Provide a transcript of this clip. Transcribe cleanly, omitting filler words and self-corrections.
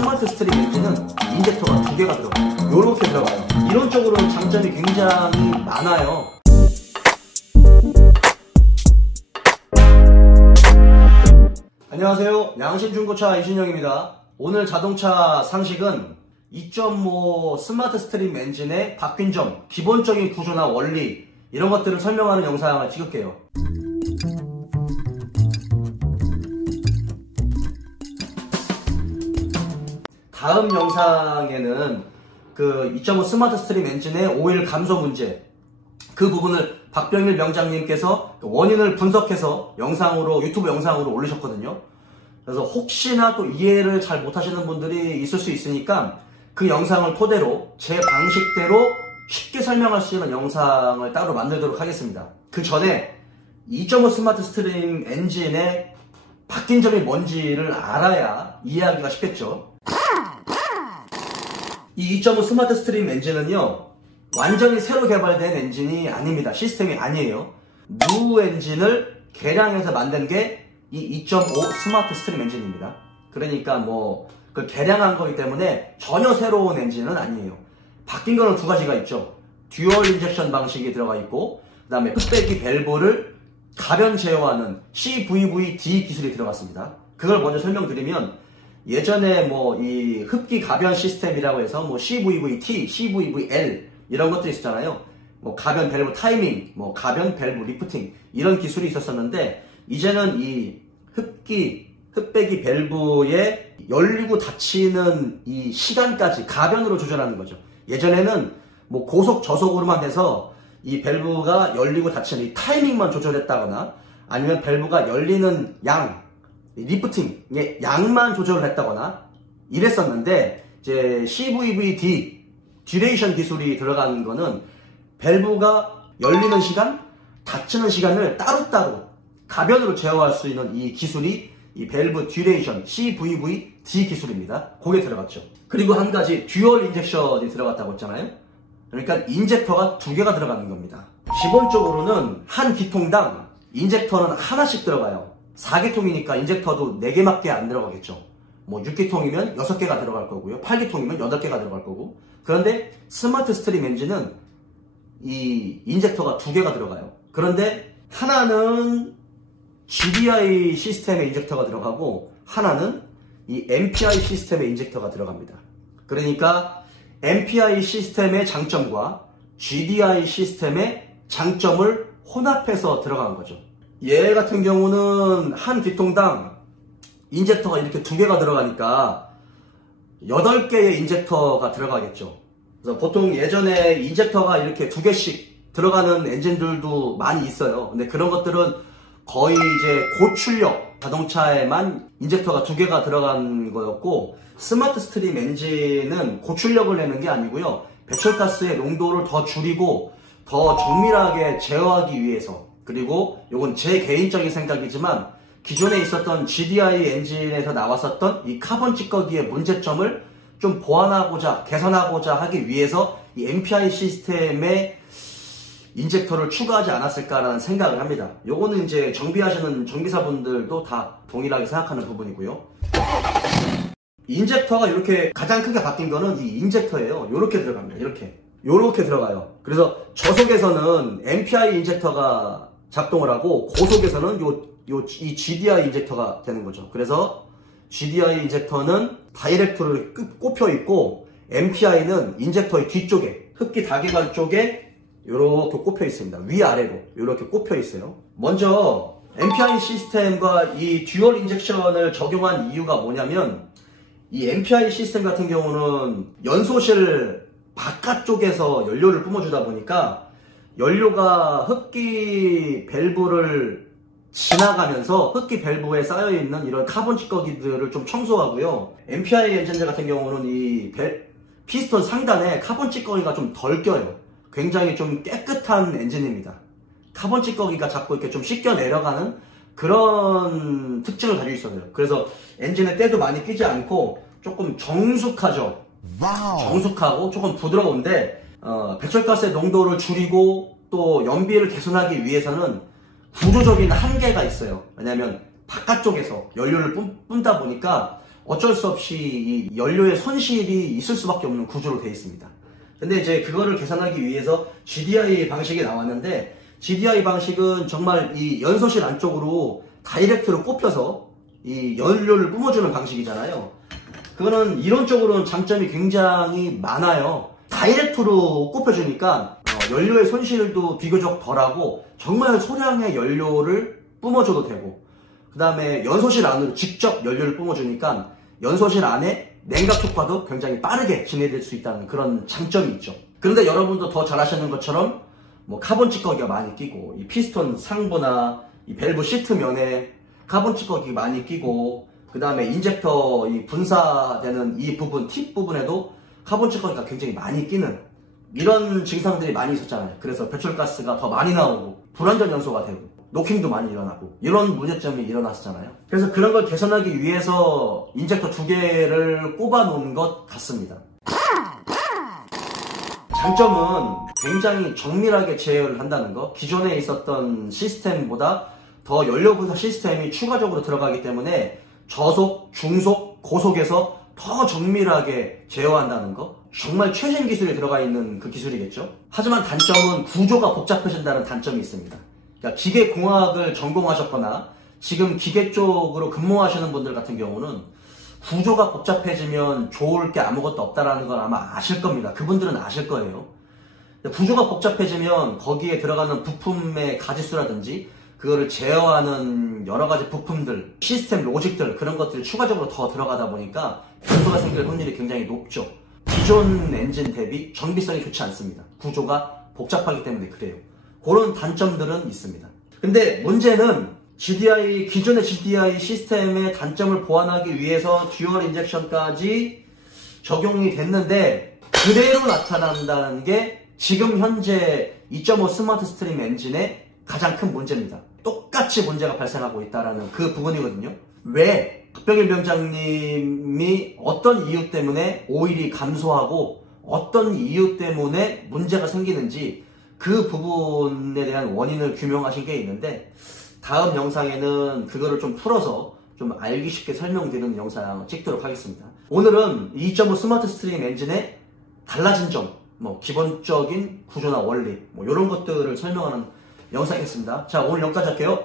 스마트 스트림 엔진은 인젝터가 2개가 들어가요. 요렇게 들어가요. 이론적으로는 장점이 굉장히 많아요. 안녕하세요. 양심중고차 이신영입니다. 오늘 자동차 상식은 2.5 스마트 스트림 엔진의 바뀐 점, 기본적인 구조나 원리 이런 것들을 설명하는 영상을 찍을게요. 다음 영상에는 그 2.5 스마트 스트림 엔진의 오일 감소 문제, 그 부분을 박병일 명장님께서 원인을 분석해서 유튜브 영상으로 올리셨거든요. 그래서 혹시나 또 이해를 잘 못하시는 분들이 있을 수 있으니까 그 영상을 토대로 제 방식대로 쉽게 설명할 수 있는 영상을 따로 만들도록 하겠습니다. 그 전에 2.5 스마트 스트림 엔진의 바뀐 점이 뭔지를 알아야 이해하기가 쉽겠죠. 이 2.5 스마트 스트림 엔진은요, 완전히 새로 개발된 엔진이 아닙니다. 시스템이 아니에요. 누 엔진을 개량해서 만든 게 이 2.5 스마트 스트림 엔진입니다. 그러니까 그 개량한 거기 때문에 전혀 새로운 엔진은 아니에요. 바뀐 거는 두 가지가 있죠. 듀얼 인젝션 방식이 들어가 있고, 그 다음에 흡배기 밸브를 가변 제어하는 CVVD 기술이 들어갔습니다. 그걸 먼저 설명드리면, 예전에 이 흡기 가변 시스템이라고 해서 CVVT, CVVL 이런 것들이 있었잖아요. 가변 밸브 타이밍, 가변 밸브 리프팅 이런 기술이 있었었는데, 이제는 이 흡배기 밸브에 열리고 닫히는 이 시간까지 가변으로 조절하는 거죠. 예전에는 고속 저속으로만 해서 이 밸브가 열리고 닫히는 이 타이밍만 조절했다거나, 아니면 밸브가 열리는 양, 리프팅의 양만 조절을 했다거나 이랬었는데, 이제 CVVD 듀레이션 기술이 들어가는 거는 밸브가 열리는 시간, 닫히는 시간을 따로따로 가변으로 제어할 수 있는 이 기술이 이 밸브 듀레이션 CVVD 기술입니다. 그게 들어갔죠. 그리고 한 가지 듀얼 인젝션이 들어갔다고 했잖아요. 그러니까 인젝터가 2개가 들어가는 겁니다. 기본적으로는 한 기통당 인젝터는 하나씩 들어가요. 4기통이니까 인젝터도 4개밖에 안 들어가겠죠. 6기통이면 6개가 들어갈 거고요. 8기통이면 8개가 들어갈 거고. 그런데 스마트 스트림 엔진은 이 인젝터가 2개가 들어가요. 그런데 하나는 GDI 시스템의 인젝터가 들어가고, 하나는 이 MPI 시스템의 인젝터가 들어갑니다. 그러니까 MPI 시스템의 장점과 GDI 시스템의 장점을 혼합해서 들어간 거죠. 얘 같은 경우는 한 기통당 인젝터가 이렇게 2개가 들어가니까 8개의 인젝터가 들어가겠죠. 그래서 보통 예전에 인젝터가 이렇게 2개씩 들어가는 엔진들도 많이 있어요. 근데 그런 것들은 거의 이제 고출력 자동차에만 인젝터가 2개가 들어간 거였고, 스마트 스트림 엔진은 고출력을 내는 게 아니고요, 배출가스의 농도를 더 줄이고 더 정밀하게 제어하기 위해서, 그리고 이건 제 개인적인 생각이지만 기존에 있었던 GDI 엔진에서 나왔었던 이 카본 찌꺼기의 문제점을 좀 보완하고자, 개선하고자 하기 위해서 이 MPI 시스템의 인젝터를 추가하지 않았을까라는 생각을 합니다. 요거는 이제 정비하시는 정비사분들도 다 동일하게 생각하는 부분이고요. 인젝터가 이렇게 가장 크게 바뀐 거는 이 인젝터예요. 요렇게 들어갑니다. 요렇게 들어가요. 그래서 저속에서는 MPI 인젝터가 작동을 하고, 고속에서는 이 GDI 인젝터가 되는 거죠. 그래서 GDI 인젝터는 다이렉트로 꼽혀 있고, MPI는 인젝터의 뒤쪽에, 흡기 다개관 쪽에 이렇게 꼽혀 있습니다. 위아래로 이렇게 꼽혀 있어요. 먼저 MPI 시스템과 이 듀얼 인젝션을 적용한 이유가 뭐냐면, 이 MPI 시스템 같은 경우는 연소실 바깥쪽에서 연료를 뿜어주다 보니까 연료가 흡기 밸브를 지나가면서 흡기 밸브에 쌓여있는 이런 카본 찌꺼기들을 좀 청소하고요. MPI 엔진들 같은 경우는 이 피스톤 상단에 카본 찌꺼기가 좀 덜 껴요. 굉장히 좀 깨끗한 엔진입니다. 카본 찌꺼기가 자꾸 이렇게 좀 씻겨 내려가는 그런 특징을 가지고 있어요. 그래서 엔진에 때도 많이 끼지 않고 조금 정숙하죠. 정숙하고 조금 부드러운데, 배출가스의 농도를 줄이고 또 연비를 개선하기 위해서는 구조적인 한계가 있어요. 왜냐면 바깥쪽에서 연료를 뿜다 보니까 어쩔 수 없이 이 연료의 손실이 있을 수밖에 없는 구조로 되어 있습니다. 근데 이제 그거를 계산하기 위해서 GDI 방식이 나왔는데, GDI 방식은 정말 이 연소실 안쪽으로 다이렉트로 꼽혀서 이 연료를 뿜어주는 방식이잖아요. 그거는 이론적으로는 장점이 굉장히 많아요. 다이렉트로 꼽혀주니까 연료의 손실도 비교적 덜하고 정말 소량의 연료를 뿜어줘도 되고, 그 다음에 연소실 안으로 직접 연료를 뿜어주니까 연소실 안에 냉각 효과도 굉장히 빠르게 진행될 수 있다는 그런 장점이 있죠. 그런데 여러분도 더 잘 아시는 것처럼 뭐 카본 찌꺼기가 많이 끼고, 이 피스톤 상부나 이 밸브 시트 면에 카본 찌꺼기 많이 끼고, 그 다음에 인젝터 이 분사되는 이 부분, 팁 부분에도 카본 찌꺼기가 굉장히 많이 끼는 이런 증상들이 많이 있었잖아요. 그래서 배출가스가 더 많이 나오고 불완전 연소가 되고 노킹도 많이 일어나고 이런 문제점이 일어났었잖아요. 그래서 그런 걸 개선하기 위해서 인젝터 2개를 꼽아 놓은 것 같습니다. 장점은 굉장히 정밀하게 제어를 한다는 거. 기존에 있었던 시스템보다 더 연료 분사 시스템이 추가적으로 들어가기 때문에 저속, 중속, 고속에서 더 정밀하게 제어한다는 거. 정말 최신 기술이 들어가 있는 그 기술이겠죠. 하지만 단점은 구조가 복잡해진다는 단점이 있습니다. 그러니까 기계공학을 전공하셨거나 지금 기계 쪽으로 근무하시는 분들 같은 경우는 구조가 복잡해지면 좋을 게 아무것도 없다라는 걸 아마 아실 겁니다. 그분들은 아실 거예요. 구조가 복잡해지면 거기에 들어가는 부품의 가지수라든지 그거를 제어하는 여러 가지 부품들, 시스템 로직들, 그런 것들이 추가적으로 더 들어가다 보니까 변수가 생길 확률이 굉장히 높죠. 기존 엔진 대비 정비성이 좋지 않습니다. 구조가 복잡하기 때문에 그래요. 그런 단점들은 있습니다. 근데 문제는 기존의 GDI 시스템의 단점을 보완하기 위해서 듀얼 인젝션까지 적용이 됐는데 그대로 나타난다는 게 지금 현재 2.5 스마트 스트림 엔진의 가장 큰 문제입니다. 똑같이 문제가 발생하고 있다는 그 부분이거든요. 왜 박병일 위원장님이 어떤 이유 때문에 오일이 감소하고 어떤 이유 때문에 문제가 생기는지 그 부분에 대한 원인을 규명하신 게 있는데, 다음 영상에는 그거를 좀 풀어서 좀 알기 쉽게 설명드리는 영상 찍도록 하겠습니다. 오늘은 2.5 스마트 스트림 엔진의 달라진 점, 뭐 기본적인 구조나 원리, 뭐 이런 것들을 설명하는 영상이었습니다. 자, 오늘 여기까지 할게요.